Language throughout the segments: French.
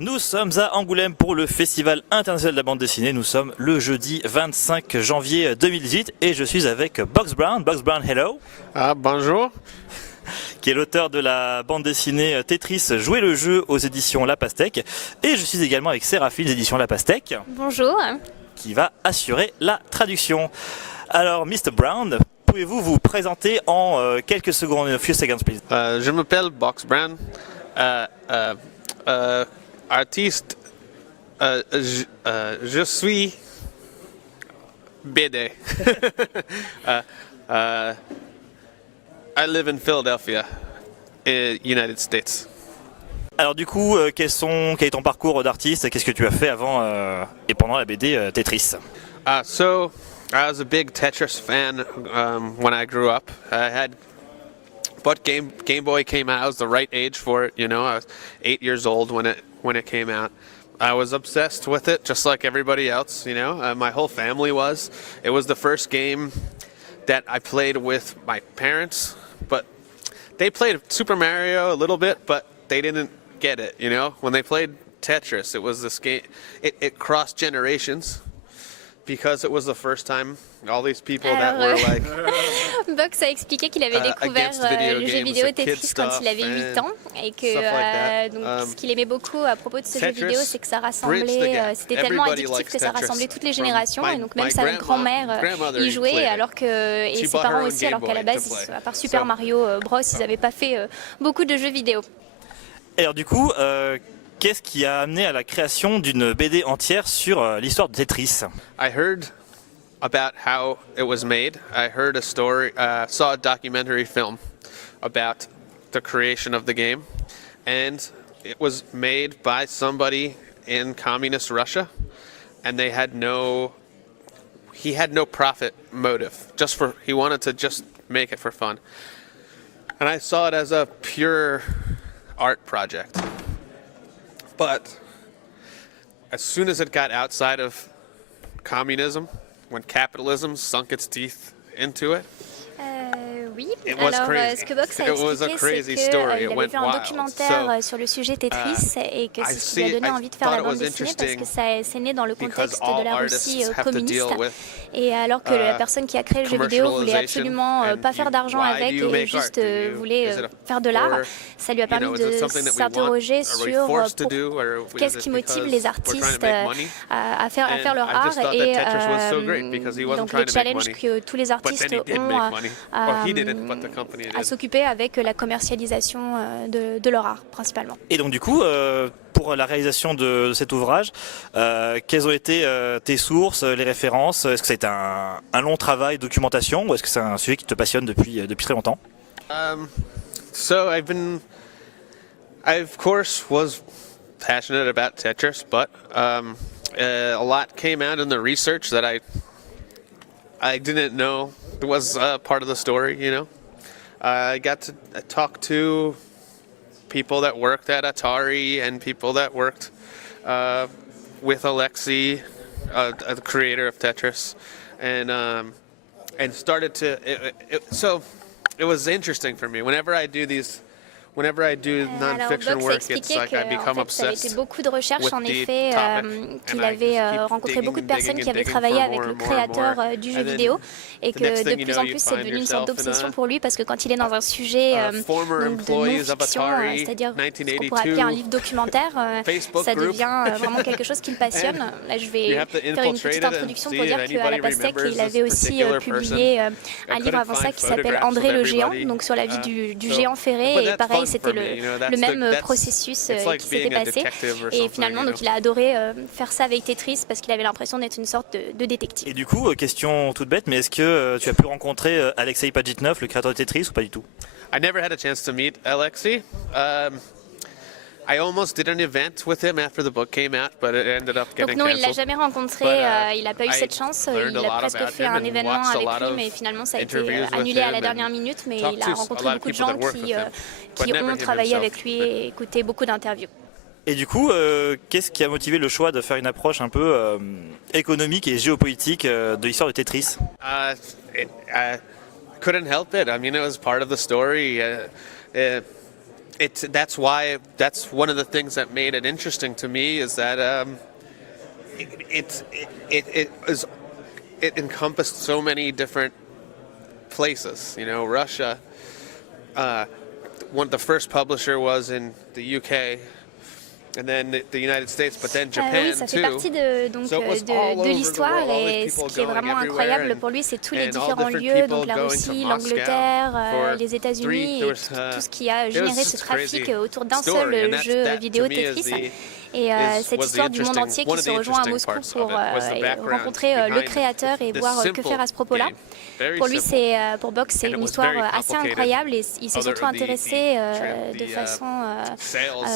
Nous sommes à Angoulême pour le Festival international de la bande dessinée. Nous sommes le jeudi 25 janvier 2018 et je suis avec Box Brown. Box Brown, hello. Ah, bonjour. Qui est l'auteur de la bande dessinée Tetris, Jouer le jeu aux éditions La Pastèque. Et je suis également avec Séraphine, des éditions La Pastèque. Bonjour. Qui va assurer la traduction. Alors, Mr. Brown, pouvez-vous vous présenter en quelques secondes, a few seconds, please? Je m'appelle Box Brown. Artiste, je suis BD. I live in Philadelphia, United States. Alors du coup, quel est ton parcours d'artiste? Qu'est-ce que tu as fait avant et pendant la BD Tetris? So, I was a big Tetris fan when I grew up. But Game Boy came out. I was the right age for it. You know, I was 8 years old when it came out. I was obsessed with it, just like everybody else. You know, my whole family was. It was the first game that I played with my parents, but they played Super Mario a little bit, but they didn't get it. You know, when they played Tetris, it was this game. It crossed generations. Because it was the first time, all these people that were like. Box a expliqué qu'il avait découvert le jeu vidéo Tetris quand il avait 8 ans et que donc, ce qu'il aimait beaucoup à propos de ce jeu vidéo, c'est que ça rassemblait, c'était tellement addictif que ça rassemblait toutes les générations et donc même sa grand-mère y jouait alors que et ses parents aussi, alors qu'à la base, à part Super Mario Bros, ils n'avaient pas fait beaucoup de jeux vidéo. Et alors du coup, qu'est-ce qui a amené à la création d'une BD entière sur l'histoire de Tetris? I heard about how it was made. I heard a story, saw a documentary film about the creation of the game, and it was made by somebody in communist Russia, and he had no profit motive. He wanted to just make it for fun. And I saw it as a pure art project. But as soon as it got outside of communism, when capitalism sunk its teeth into it, oui, alors ce que Box a expliqué, c'est qu'il avait vu un documentaire sur le sujet Tetris et que c'est ce qui lui a donné envie de faire la bande dessinée parce que c'est né dans le contexte de la Russie communiste et alors que la personne qui a créé le jeu vidéo voulait absolument pas faire d'argent avec et juste voulait faire de l'art, ça lui a permis de s'interroger sur qu'est-ce qui motive les artistes à faire leur art et donc les challenges que tous les artistes ont à s'occuper avec la commercialisation de leur art principalement. Et donc du coup, pour la réalisation de cet ouvrage, quelles ont été tes sources, les références? Est-ce que ça a été un long travail de documentation ou est-ce que c'est un sujet qui te passionne depuis très longtemps? So I of course was passionate about Tetris, but a lot came out in the research that I didn't know was part of the story, you know. I got to talk to people that worked at Atari and people that worked with Alexei, the creator of Tetris, and started to. So it was interesting for me. Whenever I do non-fiction work, it's like I become obsessed. Ça a été beaucoup de recherches, en effet, qu'il avait rencontré beaucoup de personnes qui avaient travaillé avec le créateur du jeu vidéo et que de plus en plus c'est devenu une sorte d'obsession pour lui parce que quand il est dans un sujet donc de non-fiction, c'est-à-dire ce qu'on pourrait appeler un livre documentaire, ça devient vraiment quelque chose qui le passionne. Là, je vais faire une petite introduction pour dire qu'à la Pastèque, il avait aussi publié un livre avant ça qui s'appelle André le géant, donc sur la vie du géant ferré et pareil, c'était le même processus qui s'était passé et finalement donc il a adoré faire ça avec Tetris parce qu'il avait l'impression d'être une sorte de détective. Et du coup, question toute bête, mais est-ce que tu as pu rencontrer Alexei Pajitnov, le créateur de Tetris, ou pas du tout? I never had a chance to meet Alexei. I almost did an event with him after the book came out, but it ended up getting donc non, il l'a canceled. jamais rencontré, il n'a pas eu cette chance. Il a presque fait un événement avec lui, mais finalement ça a été annulé à la dernière minute. Mais il a rencontré beaucoup de gens qui ont travaillé avec lui et écouté beaucoup d'interviews. Et du coup, qu'est-ce qui a motivé le choix de faire une approche un peu économique et géopolitique de l'histoire de Tetris? I couldn't help it. I mean, it was part of the story. that's one of the things that made it interesting to me is that it encompassed so many different places. You know, Russia. The first publisher was in the UK. And then the United States, but then Japan oui, ça fait partie de l'histoire et ce qui est vraiment incroyable pour lui, c'est tous les différents lieux, donc la Russie, l'Angleterre, les États-Unis, et tout ce qui a généré ce trafic autour d'un seul jeu vidéo Tetris. Et cette histoire du monde entier qui se rejoint à Moscou pour rencontrer le créateur et voir que faire à ce propos-là. Pour lui, pour Box, c'est une histoire assez incroyable et il s'est surtout intéressé de façon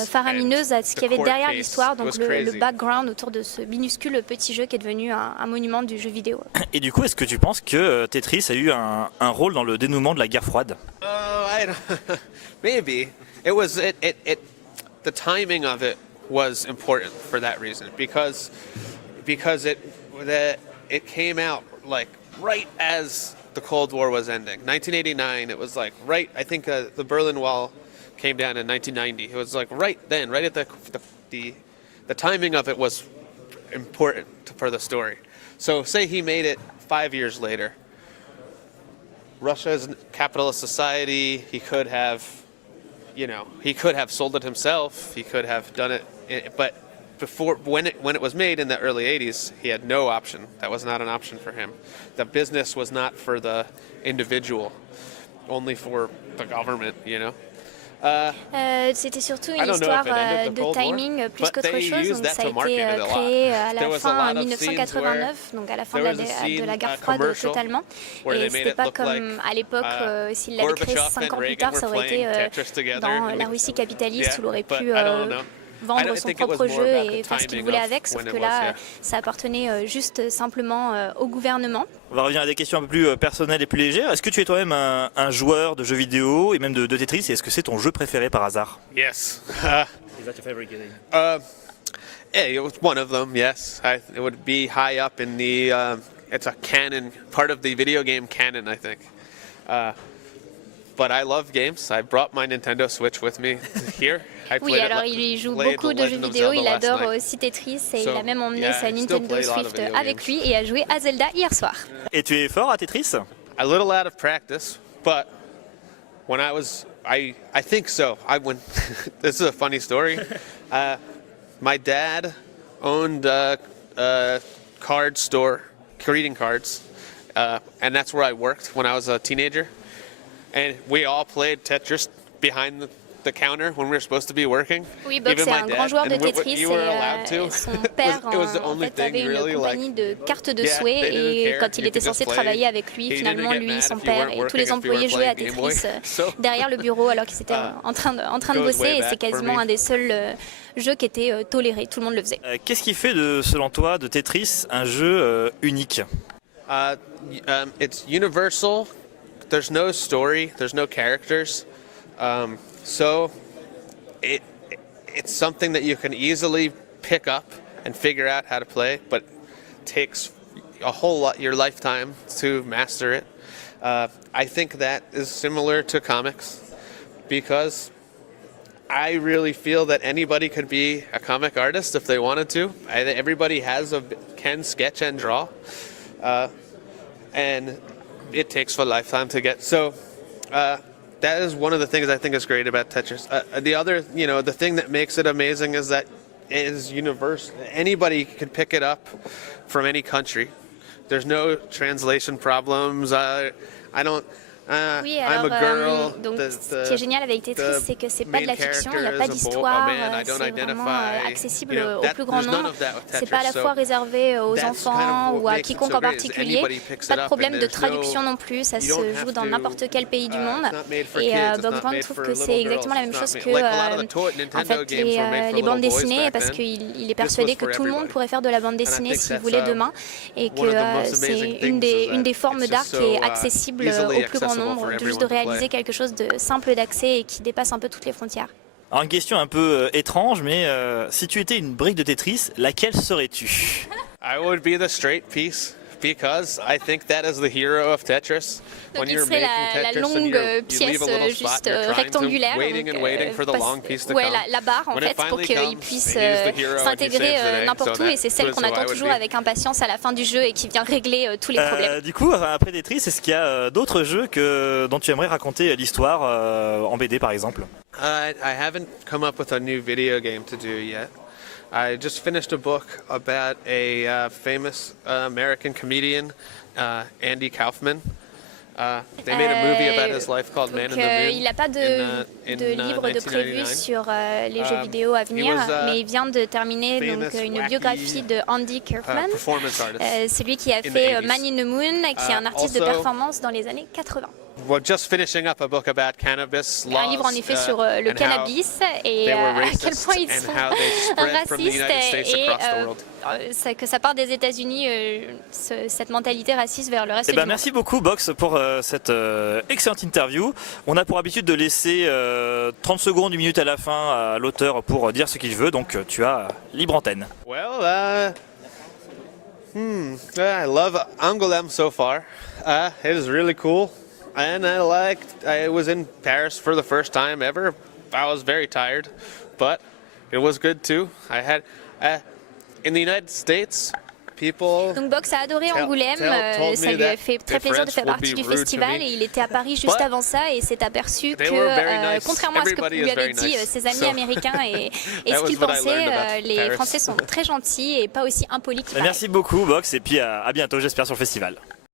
faramineuse à ce qu'il y avait derrière l'histoire, donc le background autour de ce minuscule petit jeu qui est devenu un monument du jeu vidéo. Et du coup, est-ce que tu penses que Tetris a eu un rôle dans le dénouement de la guerre froide? Maybe. The timing of it was important for that reason because it came out like right as the Cold War was ending. 1989, it was like right. I think the Berlin Wall came down in 1990. It was like right then, right at the timing of it was important for the story. So say he made it 5 years later. Russia's capitalist society. He could have sold it himself. He could have done it, but when it was made in the early 80s, he had no option. That was not an option for him. The business was not for the individual, only for the government, you know. C'était surtout une histoire de timing plus qu'autre chose, donc ça a été créé à la fin 1989, donc à la fin de la guerre froide totalement, et c'était pas comme à l'époque, s'il l'avait créé 5 ans plus tard, ça aurait été dans la Russie capitaliste où il aurait pu vendre son propre jeu et faire ce qu'il voulait avec, sauf que là, ça appartenait juste simplement au gouvernement. On va revenir à des questions un peu plus personnelles et plus légères. Est-ce que tu es toi-même un joueur de jeux vidéo et même de Tetris, et est-ce que c'est ton jeu préféré par hasard? Yes. Is that your favorite game? Yeah, it was one of them, yes. It would be high up in the, it's a canon, part of the video game canon, I think. But I love games. I brought my Nintendo Switch with me here. Oui, alors il joue beaucoup de jeux vidéo, il adore aussi Tetris et il a même emmené sa Nintendo Switch avec lui et a joué à Zelda hier soir. Et tu es fort à Tetris? A little out of practice, but when I think so. This is a funny story. My dad owned a card store, greeting cards, and that's where I worked when I was a teenager. And we all played Tetris behind the counter when we were supposed to be working. Oui, Bob, c'est un grand joueur de Tetris et son père en fait, avait une compagnie de cartes de souhait et quand il était censé travailler avec lui, finalement lui, son père et tous les employés jouaient à Tetris derrière le bureau alors qu'ils étaient en train de bosser et c'est quasiment un des seuls jeux qui était toléré, tout le monde le faisait. Qu'est-ce qui fait selon toi de Tetris un jeu unique? It's universal. There's no story, there's no characters, so it's something that you can easily pick up and figure out how to play, but takes a whole lot your lifetime to master it. I think that is similar to comics because I really feel that anybody could be a comic artist if they wanted to. Everybody can sketch and draw, and it takes for a lifetime to get. So that is one of the things I think is great about Tetris. The other, the thing that makes it amazing is that it is universal. Anybody can pick it up from any country. There's no translation problems. Oui, alors, donc, ce qui est génial avec Tetris, c'est que c'est pas de la fiction, il n'y a pas d'histoire, c'est vraiment accessible au plus grand nombre. C'est pas à la fois réservé aux enfants ou à quiconque en particulier. Pas de problème de traduction non plus, ça se joue dans n'importe quel pays du monde. Et Bande trouve que c'est exactement la même chose que en fait, les bandes dessinées, parce qu'il est persuadé que tout le monde pourrait faire de la bande dessinée s'il voulait demain, et que c'est une des formes d'art qui est accessible au plus grand nombre, juste de réaliser quelque chose de simple d'accès et qui dépasse un peu toutes les frontières. Alors une question un peu étrange, mais si tu étais une brique de Tetris, laquelle serais-tu? I would be the straight piece, Because I think that is the hero of Tetris. Donc il serait la longue pièce juste rectangulaire, la barre en fait pour qu'il puisse s'intégrer n'importe où, et c'est celle qu'on attend toujours avec impatience à la fin du jeu et qui vient régler tous les problèmes. Du coup, après Tetris, est-ce qu'il y a d'autres jeux dont tu aimerais raconter l'histoire en BD par exemple? I haven't come up with a new video game to do yet. I just finished a book about a famous American comedian, Andy Kaufman. They made a movie about his life called Man in the Moon. Il n'a pas de livre de prévu sur les jeux vidéo à venir, mais il vient de terminer donc, une biographie de Andy Kaufman, celui qui a fait Man in the Moon, qui est un artiste de performance dans les années 80. We're just finishing up a book about cannabis laws, un livre en effet sur le cannabis et à quel point ils sont racistes et que ça part des États-Unis, cette mentalité raciste vers le reste du monde. Merci beaucoup Box pour cette excellente interview. On a pour habitude de laisser 30 secondes, 1 minute à la fin à l'auteur pour dire ce qu'il veut, donc tu as libre antenne. Well, I love Angoulême so far. It is really cool. And I was in Paris for the first time ever. I was very tired, but it was good too. I had, in the United States, people. Donc Box a adoré Angoulême, ça lui a fait très plaisir de faire partie du festival, et il était à Paris juste avant ça et s'est aperçu que, contrairement à ce que lui avaient dit ses amis américains et ce qu'ils pensaient, les Français sont très gentils et pas aussi impolis qu'il paraît. Merci beaucoup Box, et puis à bientôt j'espère sur le festival.